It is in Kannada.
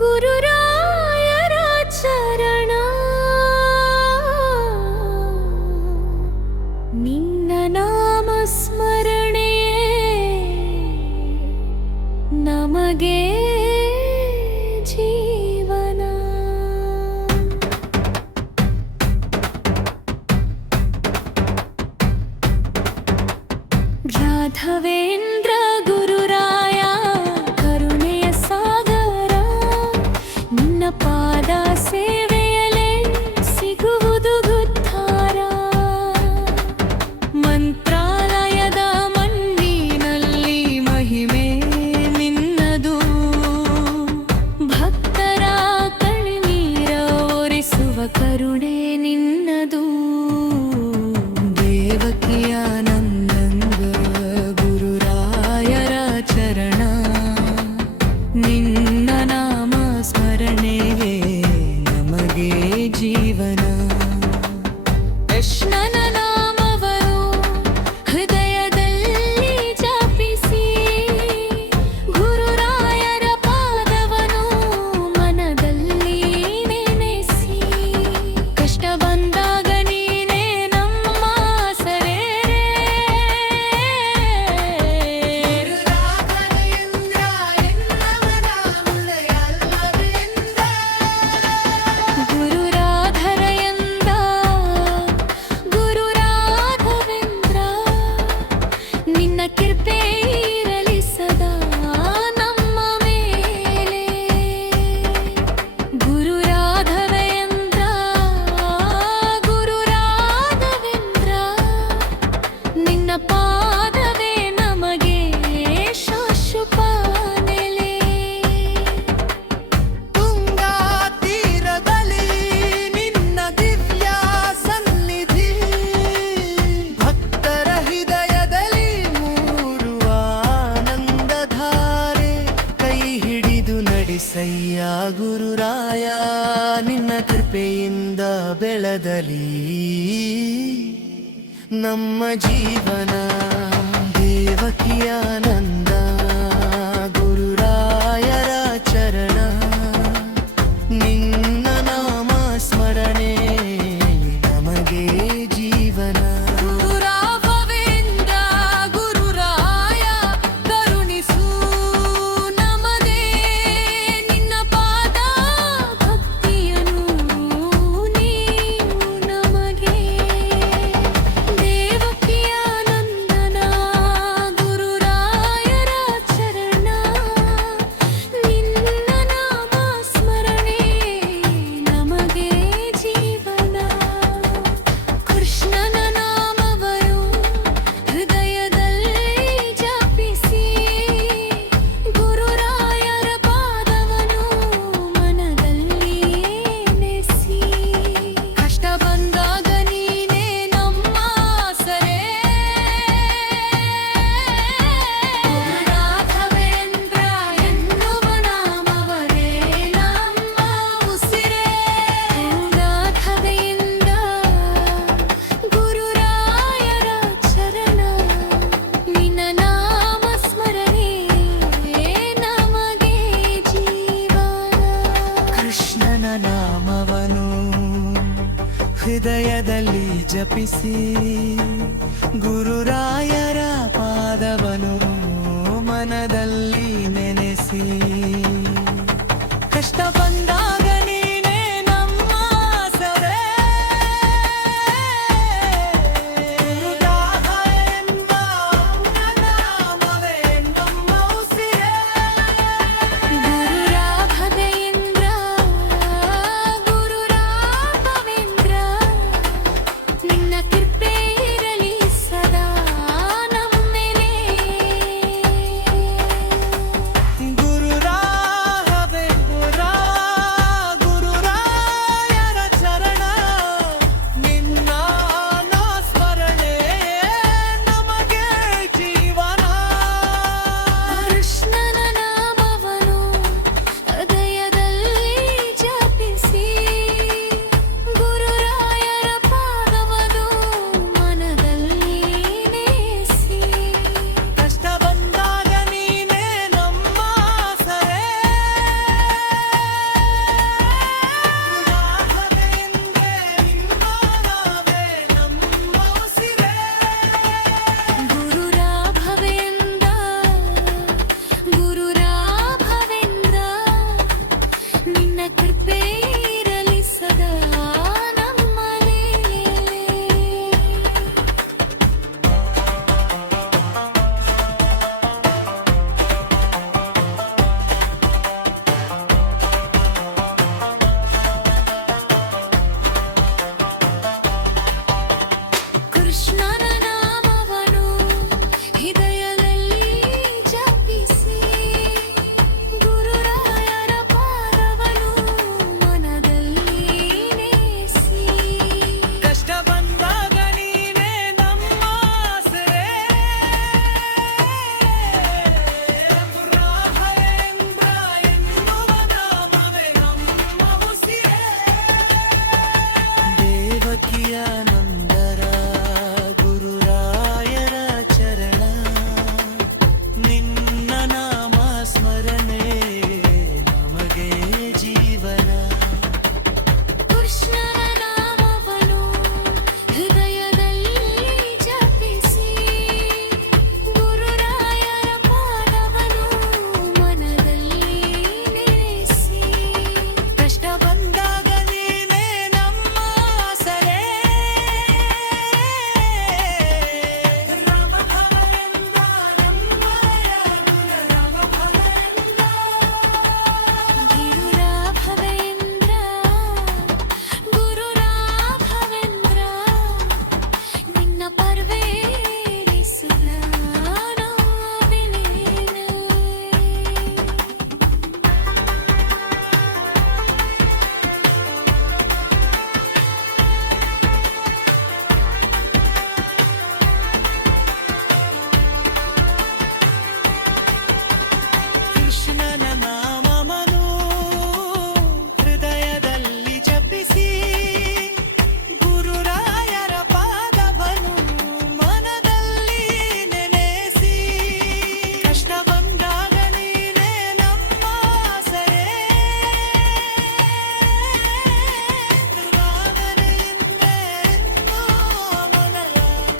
ಗುರುರಾಯರ ಚರಣ ನಿನ್ನ ನಾಮ ಸ್ಮರಣೆ ನಮಗೆ ಜೀವನ. ರಾಘವೇಂದ್ರ ಗುರುರಾಯ ಕರುಣೆಯ ಸಾಗರ, ನಿನ್ನ ಪಾದ ಸೇವೆಯಲೇ ಸಿಗುವುದು ಉದ್ಧಾರ. ಮಂತ್ರಾಲಯದ ಮಣ್ಣಿನಲ್ಲಿ ಮಹಿಮೆ ನಿನ್ನದು, ಭಕ್ತರ ಕಣ್ಣೀರ ಒರೆಸುವ ಕರುಣೆ ನಿನ್ನದು. ದೇವಕಿಯ ನಿನ್ನ ನಾಮ ಸ್ಮರಣೆ ನಮಗೆ ಜೀವನ. ಕೃಷ್ಣನ ನಾಮವನ್ನು ಹೃದಯದಲ್ಲಿ ಜಪಿಸಿ, ಗುರುರಾಯರ ಪಾದವನ್ನು ಮನದಲ್ಲಿ ನೆನೆಸಿ. ಕಷ್ಟ ಬಂದಾಗ ನೀನೇ ನಮ್ಮ ಸರೆ. ಕೃಪೆ ಇರಲಿ ಸದಾ ನಮ್ಮ ಮೇಲೆ. ಗುರು ರಾಘವೇಂದ್ರ, ಗುರು ರಾಘವೇಂದ್ರ, ನಿನ್ನ ಪಾದವೇ ನಮಗೆ ಶಾಶ್ವತ ನೆಲೆ. ತುಂಗಾ ತೀರದಲ್ಲಿ ನಿನ್ನ ದಿವ್ಯ ಸನ್ನಿಧಿ, ಭಕ್ತರ ಹೃದಯದಲ್ಲಿ ಮೂಡುವ ಆನಂದಧಾರೆ. ಕೈ ಹಿಡಿದು ನಡೆಸಯ್ಯ ಗುರುರಾಯ, ನಿನ್ನ ಕೃಪೆಯಿಂದ ಬೆಳೆದಲಿ ನಮ್ಮ ಜೀವನ. ದೇವಕಿಯ ನಂದ ಗುರುರಾಯರ ಚರಣ, ನಿನ್ನ ನಾಮ ಸ್ಮರಣೆ ನಮಗೆ ಜೀವನ. ಗುರುರಾಘವೇಂದ್ರ ಗುರುರಾಯ ಕರುಣಿಸು ನಮಗೆ, ನಿನ್ನ ಪಾದ ಭಕ್ತಿಯನ್ನು ನೀನು ನಮಗೆ. ದೇವಕಿಯ ನಂದನ ಗುರುರಾಯರ ಚರಣ, ನಿನ್ನ ನಾಮ ಸ್ಮರಣೆ ನಮಗೆ ಜೀವನ. ಕೃಷ್ಣನ ನಾಮವನ್ನು ಹೃದಯದಲ್ಲಿ ಜಪಿಸಿ, ಗುರುರಾಯರ ಪಾದವನ್ನು ಮನದಲ್ಲಿ ನೆನೆಸಿ. ಕಷ್ಟ ಬಂದಾಗ ನೀನೇ ನಮ್ಮ ಸರೆ. ರಾಘವೇಂದ್ರ ಎನ್ನುವ ನಾಮವೇ ನಮ್ಮ ಉಸಿರೇ. ರಾಘವೇಂದ್ರ ಗುರುರಾಯರ ಚರಣ, ನಿನ್ನ ನಾಮ ಸ್ಮರಣೆ ನಮಗೆ ಜೀವನ. ಕೃಷ್ಣನ ನಾಮವನು ಹೃದಯದಲ್ಲಿ ಜಪಿಸಿ, ಗುರುರಾಯರ ಪಾದವನು ಮನದಲ್ಲಿ ನೆನೆಸಿ. ಕಷ್ಟ ಬಂದಾಗ